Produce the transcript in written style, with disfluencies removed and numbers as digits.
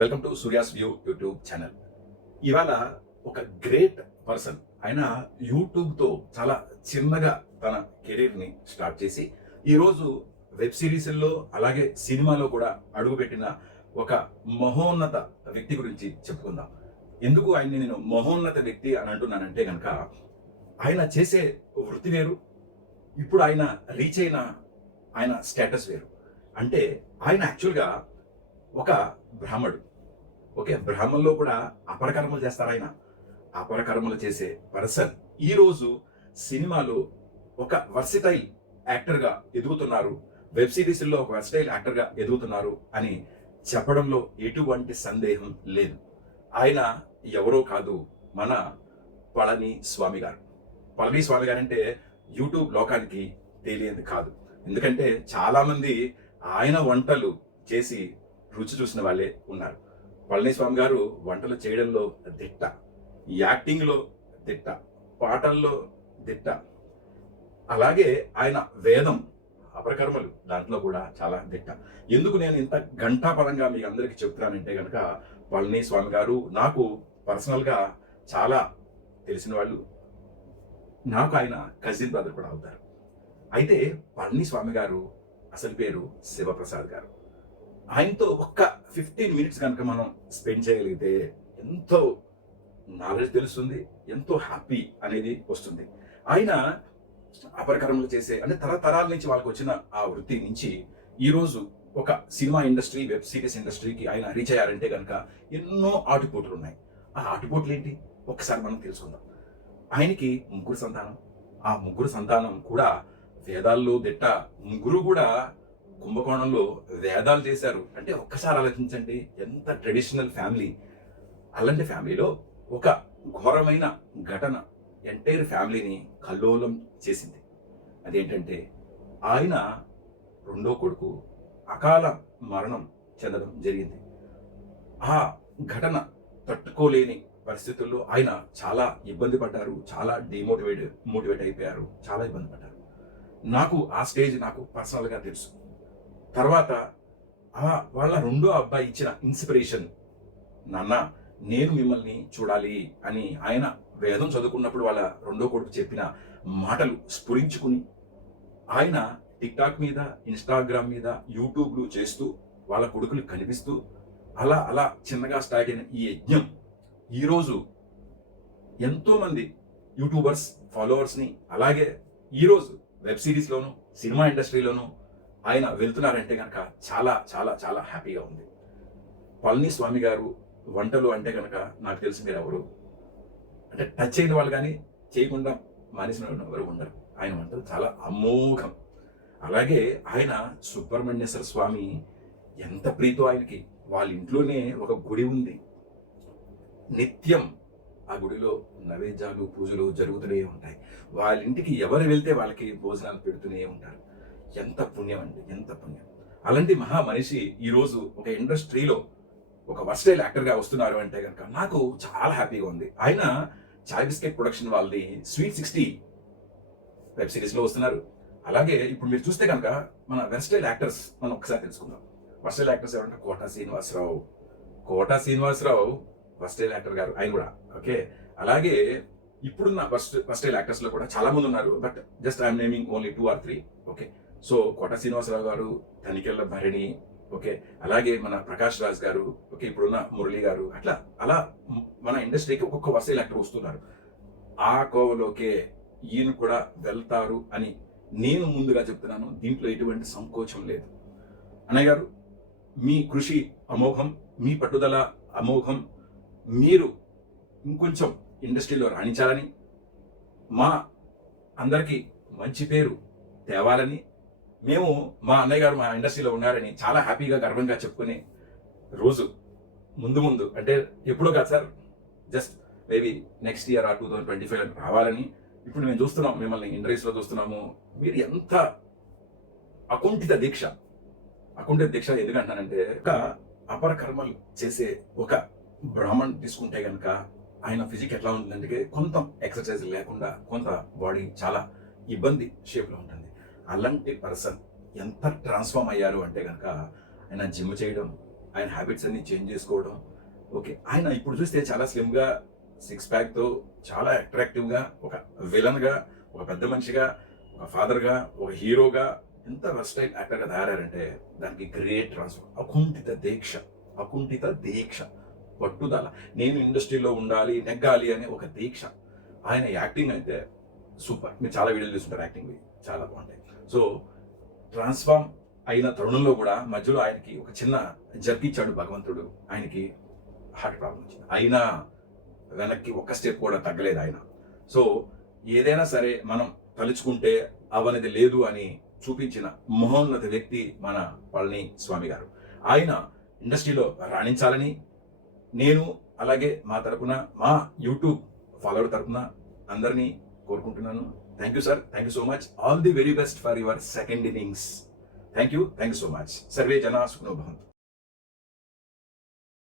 Welcome to Surya's view YouTube channel. ఇవాళ ఒక great person. ఆయన యూట్యూబ్తో చాలా చిన్నగా తన కెరీర్ని స్టార్ట్ చేసి ఈరోజు వెబ్ సిరీస్ల్లో అలాగే సినిమాలో కూడా అడుగుపెట్టిన ఒక మహోన్నత వ్యక్తి గురించి చెప్పుకుందాం. ఎందుకు ఆయన్ని నేను మహోన్నత వ్యక్తి అని అంటున్నానంటే కనుక ఆయన చేసే వృత్తి వేరు, ఇప్పుడు ఆయన రీచ్ అయిన ఆయన స్టేటస్ వేరు. అంటే ఆయన యాక్చువల్గా ఒక బ్రాహ్మడు. ఓకే, బ్రాహ్మణుల్లో కూడా అపరకర్మలు చేస్తారు ఆయన. అపరకర్మలు చేసే పర్సన్ ఈరోజు సినిమాలో ఒక వర్సిటైల్ యాక్టర్గా ఎదుగుతున్నారు, వెబ్ సిరీస్లో ఒక వర్సిటైల్ యాక్టర్గా ఎదుగుతున్నారు అని చెప్పడంలో ఎటువంటి సందేహం లేదు. ఆయన ఎవరో కాదు, మన పళని స్వామి గారు. పళని స్వామి గారు అంటే యూట్యూబ్ లోకానికి తెలియదు కాదు. ఎందుకంటే చాలామంది ఆయన వంటలు చేసి రుచి చూసిన వాళ్ళే ఉన్నారు. పళనిస్వామి గారు వంటలు చేయడంలో దిట్ట, యాక్టింగ్లో దిట్ట, పాటల్లో దిట్ట. అలాగే ఆయన వేదం అపరకర్మలు దాంట్లో కూడా చాలా దిట్ట. ఎందుకు నేను ఇంత ఘంటాపరంగా మీకు అందరికీ చెప్తున్నానంటే కనుక పళనిస్వామి గారు నాకు పర్సనల్గా చాలా తెలిసిన వాళ్ళు. నాకు ఆయన కజిన్ బ్రదర్ కూడా అవుతారు. అయితే పళనిస్వామి గారు అసలు పేరు శివప్రసాద్ గారు. ఆయనతో ఒక్క 15 మినిట్స్ కనుక మనం స్పెండ్ చేయగలిగితే ఎంతో నాలెడ్జ్ తెలుస్తుంది, ఎంతో హ్యాపీ అనేది వస్తుంది. ఆయన అపరకర్మలు చేసే అంటే తరతరాల నుంచి వాళ్ళకి వచ్చిన ఆ వృత్తి నుంచి ఈరోజు ఒక సినిమా ఇండస్ట్రీ, వెబ్ సిరీస్ ఇండస్ట్రీకి ఆయన రీచ్ అయ్యారంటే కనుక ఎన్నో ఆటుపోట్లు ఉన్నాయి. ఆ ఆటుపోట్లు ఏంటి ఒకసారి మనం తెలుసుకుందాం. ఆయనకి ముగ్గురు సంతానం. ఆ ముగ్గురు సంతానం కూడా వేదాల్లో దిట్ట. ముగ్గురు కూడా కుంభకోణంలో వేదాలు చేశారు. అంటే ఒక్కసారి ఆలోచించండి, ఎంత ట్రెడిషనల్ ఫ్యామిలీ. అలాంటి ఫ్యామిలీలో ఒక ఘోరమైన ఘటన ఎంటైర్ ఫ్యామిలీని కల్లోలం చేసింది. అదేంటంటే ఆయన రెండో కొడుకు అకాల మరణం చెందడం జరిగింది. ఆ ఘటన తట్టుకోలేని పరిస్థితుల్లో ఆయన చాలా ఇబ్బంది పడ్డారు, చాలా మోటివేట్ అయిపోయారు, చాలా ఇబ్బంది పడ్డారు. నాకు ఆ స్టేజ్ నాకు పర్సనల్గా తెలుసు. తర్వాత వాళ్ళ రెండో అబ్బాయి ఇచ్చిన ఇన్స్పిరేషన్, నాన్న నేను మిమ్మల్ని చూడాలి అని ఆయన వేదం చదువుకున్నప్పుడు వాళ్ళ రెండో కొడుకు చెప్పిన మాటలు స్ఫురించుకుని ఆయన టిక్టాక్ మీద, ఇన్స్టాగ్రామ్ మీద, యూట్యూబ్లు చేస్తూ వాళ్ళ కొడుకులు కనిపిస్తూ అలా అలా చిన్నగా స్టార్ట్ అయిన ఈ యజ్ఞం ఈరోజు ఎంతోమంది యూట్యూబర్స్ ఫాలోవర్స్ని, అలాగే ఈరోజు వెబ్ సిరీస్లోను సినిమా ఇండస్ట్రీలోను ఆయన వెళ్తున్నారంటే కనుక చాలా చాలా చాలా హ్యాపీగా ఉంది. పళనిస్వామి గారు వంటలు అంటే కనుక నాకు తెలిసి మీరు ఎవరు అంటే టచ్ అయిన వాళ్ళు కానీ చేయకుండా మానేసిన వాళ్ళు ఎవరు ఉండరు. ఆయన వంటలు చాలా అమోఘం. అలాగే ఆయన సుబ్రహ్మణ్యేశ్వర స్వామి ఎంత ప్రీతో ఆయనకి. వాళ్ళ ఇంట్లోనే ఒక గుడి ఉంది. నిత్యం ఆ గుడిలో నైవేద్యాలు, పూజలు జరుగుతూనే ఉంటాయి. వాళ్ళ ఇంటికి ఎవరు వెళ్తే వాళ్ళకి భోజనాలు పెడుతూనే ఉంటారు. ఎంత పుణ్యం అండి, ఎంత పుణ్యం. అలాంటి మహా మనిషి ఈరోజు ఒక ఇండస్ట్రీలో ఒక వర్స్టైల్ యాక్టర్గా వస్తున్నారు అంటే కనుక నాకు చాలా హ్యాపీగా ఉంది. ఆయన చాయ్ బిస్కెట్ ప్రొడక్షన్ వాళ్ళది స్వీట్ 60 వెబ్ సిరీస్లో వస్తున్నారు. అలాగే ఇప్పుడు మీరు చూస్తే కనుక మన వెస్టైల్ యాక్టర్స్ మనం ఒకసారి తెలుసుకుందాం. వర్స్టైల్ యాక్టర్స్ ఎవరంటే కోటా శ్రీనివాసరావు వర్స్టైల్ యాక్టర్ గారు ఆయన కూడా. ఓకే, అలాగే ఇప్పుడున్న వర్స్టైల్ యాక్టర్స్ లో కూడా చాలా మంది ఉన్నారు, but just I'm naming only 2 or 3. Okay, so Kota Srinivasarao గారు, తనికెళ్ళ భరణి, ఓకే, అలాగే మన ప్రకాష్ రాజ్ గారు, ఓకే, ఇప్పుడున్న మురళి గారు, అలా మన ఇండస్ట్రీకి ఒక్కొక్క వర్స్టైల్ యాక్టర్ వస్తున్నారు. ఆ కోవలోకే ఈయన కూడా వెళ్తారు అని నేను ముందుగా చెప్తున్నాను. దీంట్లో ఎటువంటి సంకోచం లేదు. అన్నయ్య గారు, మీ కృషి అమోఘం, మీ పట్టుదల అమోఘం. మీరు ఇంకొంచెం ఇండస్ట్రీలో రాణించాలని, మా అందరికీ మంచి పేరు తేవాలని, మేము మా అన్నయ్య గారు మా ఇండస్ట్రీలో ఉన్నారని చాలా హ్యాపీగా గర్వంగా చెప్పుకునే రోజు ముందు అంటే ఎప్పుడో కాదు sir, just maybe next year 2025 రావాలని ఇప్పుడు మేము చూస్తున్నాం. మిమ్మల్ని ఇండస్ట్రీలో చూస్తున్నాము. మీరు ఎంత అకుంఠిత దీక్ష ఎందుకంటానంటే, ఒక అపర కర్మలు చేసే ఒక బ్రాహ్మణ్ తీసుకుంటే కనుక ఆయన ఫిజిక్ ఎట్లా ఉంటుందంటే కొంత ఎక్సర్సైజ్ లేకుండా కొంత బాడీ చాలా ఇబ్బంది షేప్లో ఉంటుంది. అలాంటి పర్సన్ ఎంత ట్రాన్స్ఫార్మ్ అయ్యారు అంటే కనుక ఆయన జిమ్ చేయడం, ఆయన హ్యాబిట్స్ అన్ని చేంజ్ చేసుకోవడం. ఓకే, ఆయన ఇప్పుడు చూస్తే చాలా స్లిమ్గా, సిక్స్ ప్యాక్తో, చాలా అట్రాక్టివ్గా, ఒక విలన్గా, ఒక పెద్ద మనిషిగా, ఒక ఫాదర్గా, ఒక హీరోగా, ఎంత వెర్స్టైల్ యాక్టర్గా తయారారంటే దానికి గ్రేట్ ట్రాన్స్ఫర్. అకుంఠిత దీక్ష, పట్టుదల, నేను ఇండస్ట్రీలో ఉండాలి, నెగ్గాలి అనే ఒక దీక్ష. ఆయన యాక్టింగ్ అయితే సూపర్. మీరు చాలా వీడియోలు చూస్తుంటారు, యాక్టింగ్ చాలా బాగుంటాయి. సో ట్రాన్స్ఫార్మ్ అయిన తరుణంలో కూడా మధ్యలో ఆయనకి ఒక చిన్న జర్కిచ్చాడు భగవంతుడు. ఆయనకి హార్ట్ ప్రాబ్లం వచ్చింది, అయినా వెనక్కి ఒక స్టెప్ కూడా తగ్గలేదు ఆయన. సో ఏదైనా సరే మనం తలుచుకుంటే అవనది లేదు అని చూపించిన మహోన్నత వ్యక్తి మన పళని స్వామి గారు. ఆయన ఇండస్ట్రీలో రాణించాలని నేను, అలాగే మా తరపున, మా యూట్యూబ్ ఫాలోవర్ తరపున అందరినీ కోరుకుంటున్నాను. Thank you sir, thank you so much. All the very best for your second innings. Thank you so much. Survey జనా సుఖినో భవంతు.